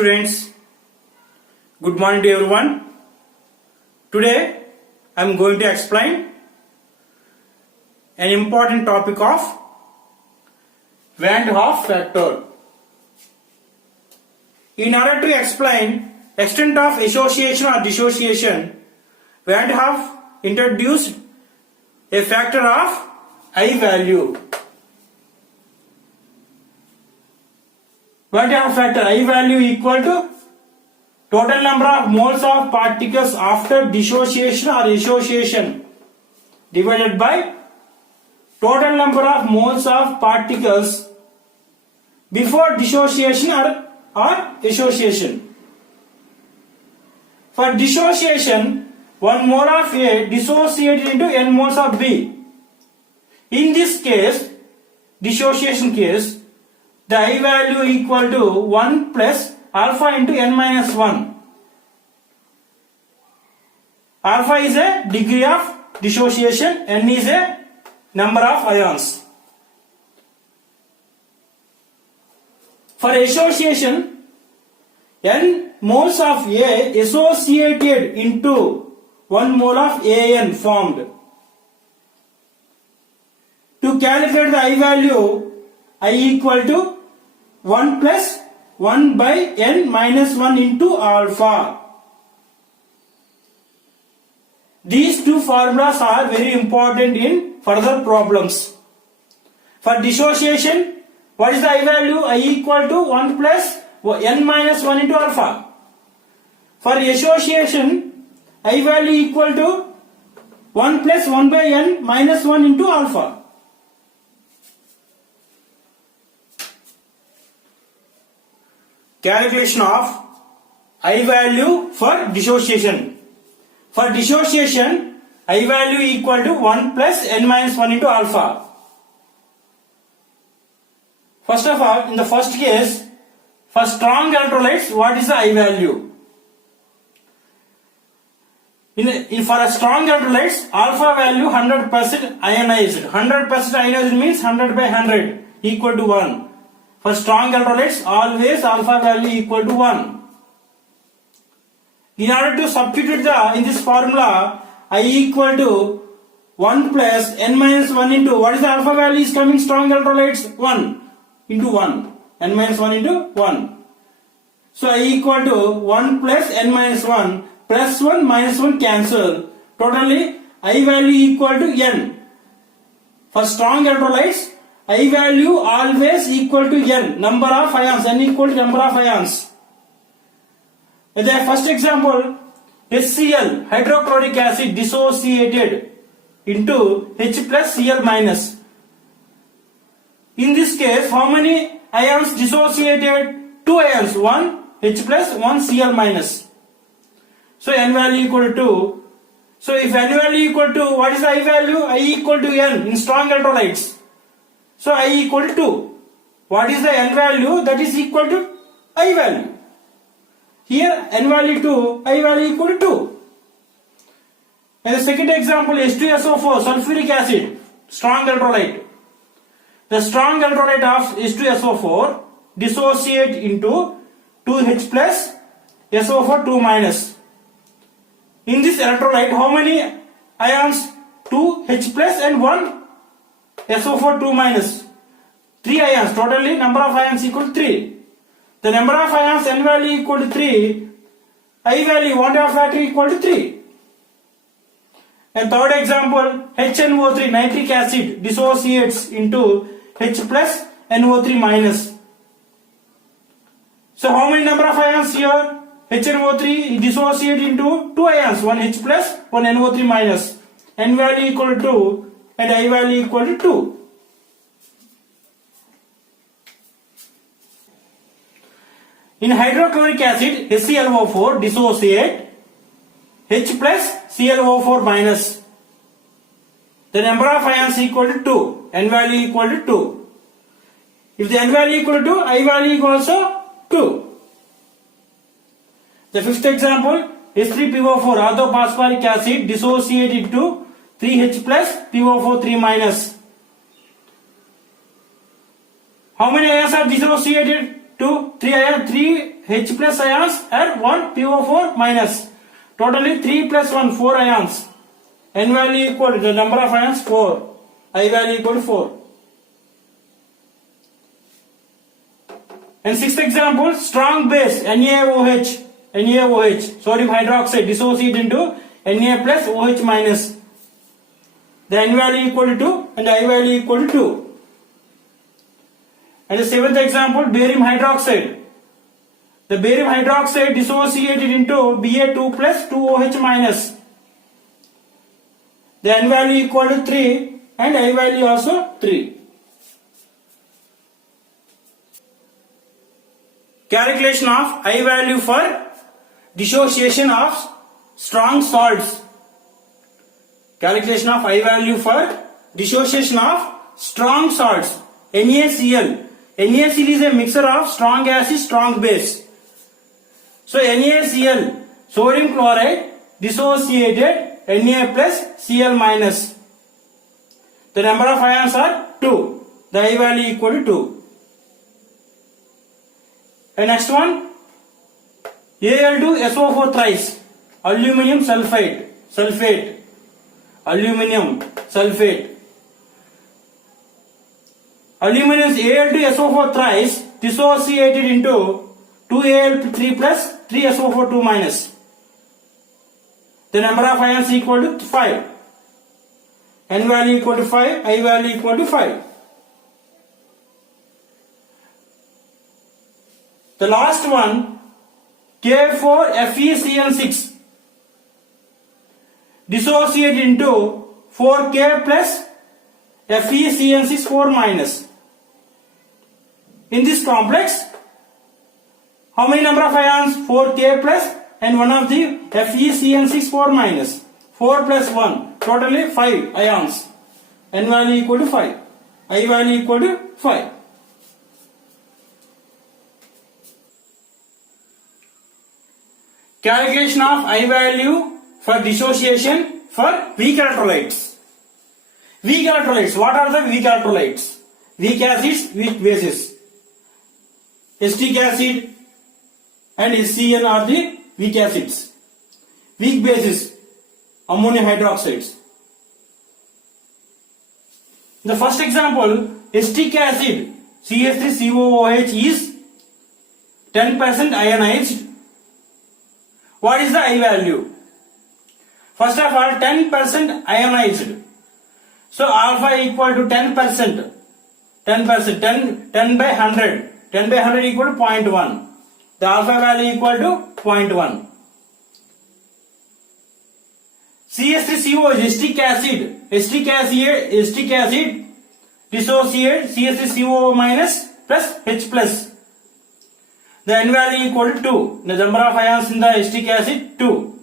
students, good morning to everyone. Today I am going to explain an important topic of Van 't Hoff factor. In order to explain extent of association or dissociation, Van 't Hoff introduced a factor of I value. Van 't Hoff factor I value equal to total number of moles of particles after dissociation or association divided by total number of moles of particles before dissociation or association. For dissociation, 1 mole of A dissociated into n moles of B. In this case, dissociation case, the I value equal to 1 plus alpha into n minus 1. Alpha is a degree of dissociation, n is a number of ions. For association, n moles of A associated into 1 mole of AN formed. To calculate the I value, I equal to 1 plus 1 by n minus 1 into alpha. These two formulas are very important in further problems. For dissociation, what is the I value? I equal to 1 plus n minus 1 into alpha. For association, I value equal to 1 plus 1 by n minus 1 into alpha. Calculation of I value for dissociation. For dissociation, I value equal to 1 plus n minus 1 into alpha. First of all, in the first case, for strong electrolytes, what is the I value? For a strong electrolytes, alpha value 100% ionized. 100% ionized means 100 by 100 equal to 1. For strong electrolytes, always alpha value equal to 1. In order to substitute in this formula, I equal to 1 plus n minus 1 into, what is the alpha value is coming strong electrolytes? 1 into 1. N minus 1 into 1. So I equal to 1 plus n minus 1 plus 1 minus 1 cancel. Totally I value equal to n. For strong electrolytes, I value always equal to n, number of ions, n equal to number of ions. In the first example, HCl, hydrochloric acid dissociated into H plus Cl minus. In this case, how many ions dissociated? 2 ions, 1 H plus, 1 Cl minus. So n value equal to 2. So if n value equal to, what is the I value? I equal to n in strong electrolytes. So I equal to 2. What is the n value? That is equal to I value. Here n value 2, I value equal to 2. And the second example, H2SO4, sulfuric acid, strong electrolyte. The strong electrolyte of H2SO4 dissociate into 2H plus SO4 2 minus. In this electrolyte, how many ions? 2H plus and 1 SO4 2 minus. 3 ions. Totally number of ions equal to 3. The number of ions n value equal to 3. I value 1 half factor equal to 3. And third example, HNO3 nitric acid dissociates into H plus NO3 minus. So how many number of ions here? HNO3 dissociate into 2 ions, 1 H plus, 1 NO3 minus. N value equal to 2 and I value equal to 2. In hydrochloric acid, HClO4 dissociate H plus ClO4 minus. The number of ions equal to 2. N value equal to 2. If the N value equal to 2, I value equal also 2. The fifth example, H3PO4 orthophosphoric acid dissociate into 3H plus PO4 3 minus. How many ions are dissociated? 2, 3 ion, 3 H plus ions and 1 PO4 minus. Totally 3 plus 1, 4 ions. N value equal to the number of ions 4. I value equal to 4. And sixth example, strong base NaOH, sodium hydroxide dissociate into Na plus OH minus. The N value equal to 2 and I value equal to 2. And the seventh example, barium hydroxide. The barium hydroxide dissociated into Ba2 plus 2OH minus. The N value equal to 3 and I value also 3. Calculation of I value for dissociation of strong salts. Calculation of I value for dissociation of strong salts. NaCl. NaCl is a mixture of strong acid, strong base. So NaCl, sodium chloride dissociated Na plus Cl minus. The number of ions are 2. The I value equal to 2. And next one, Al2SO4 thrice, aluminium sulfate, aluminum sulfate. Aluminum Al2SO4 thrice dissociated into 2Al3 plus 3SO4 2 minus. The number of ions equal to 5. N value equal to 5, I value equal to 5. The last one, K4FeCN6 dissociate into 4K plus FeCN6 4 minus. In this complex, how many number of ions? 4K plus and one of the FeCN6 4 minus. 4 plus 1, totally 5 ions. N value equal to 5. I value equal to 5. Calculation of I value for dissociation for weak electrolytes. Weak electrolytes. What are the weak electrolytes? Weak acids, weak bases. Acetic acid and HCl are the weak acids. Weak bases, ammonium hydroxides. The first example, acetic acid CH3COOH is 10% ionized. What is the I value? First of all, 10% ionized. So alpha equal to 10%. 10 by 100. 10 by 100 equal to 0.1. The alpha value equal to 0.1. CH3COOH, acetic acid dissociate CH3COO minus plus H plus. The N value equal to 2. The number of ions in the acetic acid 2.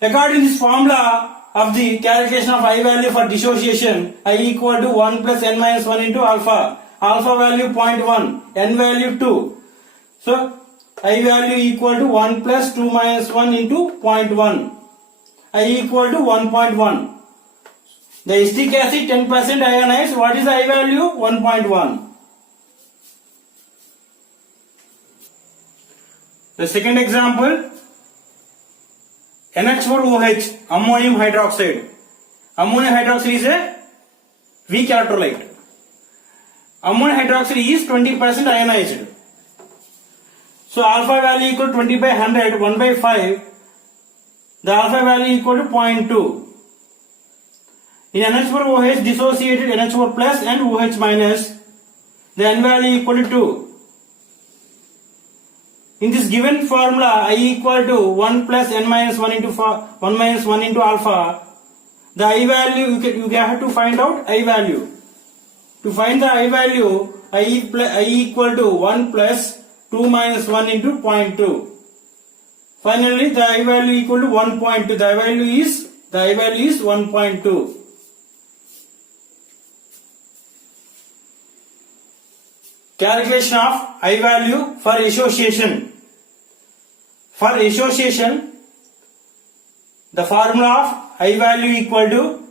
According to this formula of the calculation of I value for dissociation, I equal to 1 plus N minus 1 into alpha. Alpha value 0.1, N value 2. So I value equal to 1 plus 2 minus 1 into 0.1. I equal to 1.1. The acetic acid 10% ionized. What is the I value? 1.1. The second example, NH4OH, ammonium hydroxide. Ammonium hydroxide is a weak electrolyte. Ammonium hydroxide is 20% ionized. So alpha value equal to 20 by 100, 1 by 5. The alpha value equal to 0.2. In NH4OH dissociated NH4 plus and OH minus. The N value equal to 2. In this given formula, I equal to 1 plus N minus 1 into 1 minus 1 into alpha. The I value, you have to find out I value. To find the I value, I equal to 1 plus 2 minus 1 into 0.2. Finally, the I value equal to 1.2. The I value is 1.2. Calculation of I value for association. For association, the formula of I value equal to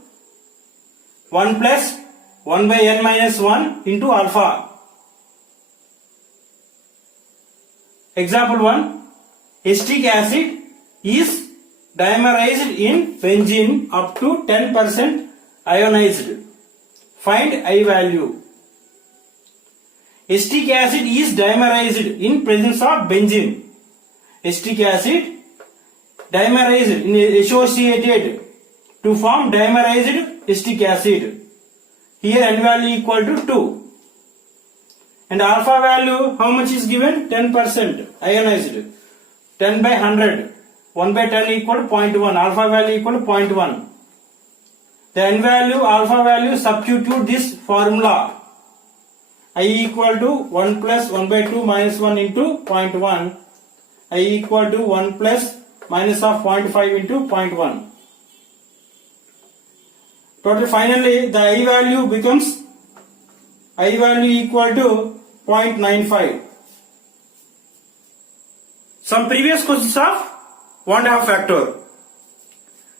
1 plus 1 by N minus 1 into alpha. Example 1. Acetic acid is dimerized in benzene up to 10% ionized. Find I value. Acetic acid is dimerized in presence of benzene. Acetic acid dimerized, associated to form dimerized acetic acid. Here N value equal to 2. And alpha value, how much is given? 10% ionized. 10 by 100. 1 by 10 equal to 0.1. Alpha value equal to 0.1. The N value, alpha value, substitute this formula. I equal to 1 plus 1 by 2 minus 1 into 0.1. I equal to 1 plus minus of 0.5 into 0.1. Total finally the I value becomes I value equal to 0.95. Some previous questions of 1.5 factor.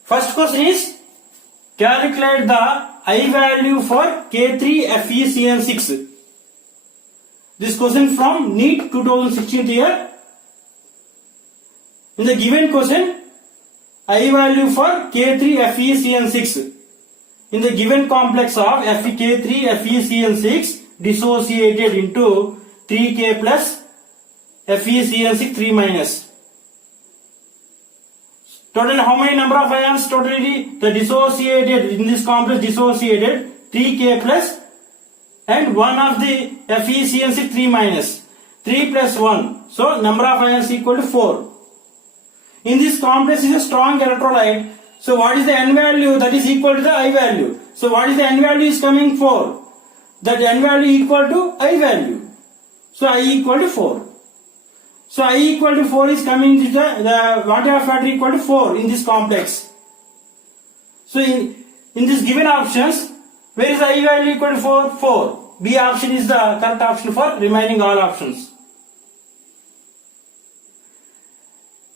First question is calculate the I value for K3FeCN6. This question from NEET 2016 year. In the given question, I value for K3FeCN6. In the given complex of K3FeCN6 dissociated into 3K plus FeCN6 3 minus. Total how many number of ions? Totally the dissociated in this complex dissociated 3K plus and one of the FeCN6 3 minus. 3 plus 1. So number of ions equal to 4. In this complex is a strong electrolyte. So what is the N value? That is equal to the I value. So what is the N value is coming 4. That N value equal to I value. So I equal to 4. So I equal to 4 is coming to the water factor equal to 4 in this complex. So in this given options, where is the I value equal to 4? 4. B option is the correct option for remaining all options.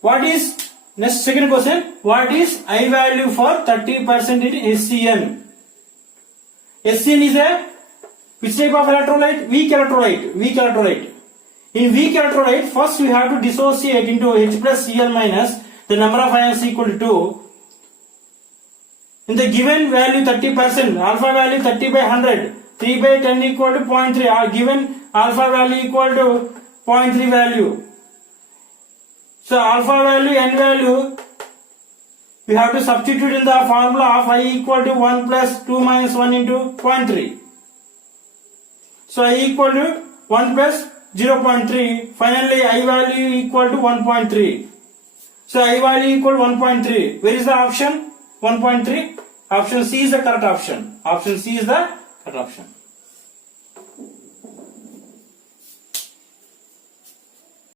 What is next second question? What is I value for 30% in SCN? SCN is a which type of electrolyte? Weak electrolyte. Weak electrolyte. In weak electrolyte, first we have to dissociate into H plus Cl minus. The number of ions equal to 2. In the given value 30%, alpha value 30 by 100. 3 by 10 equal to 0.3. Given alpha value equal to 0.3 value. So alpha value, N value, we have to substitute in the formula of I equal to 1 plus 2 minus 1 into 0.3. So I equal to 1 plus 0.3. Finally I value equal to 1.3. So I value equal to 1.3. Where is the option? 1.3. Option C is the correct option. Option C is the correct option.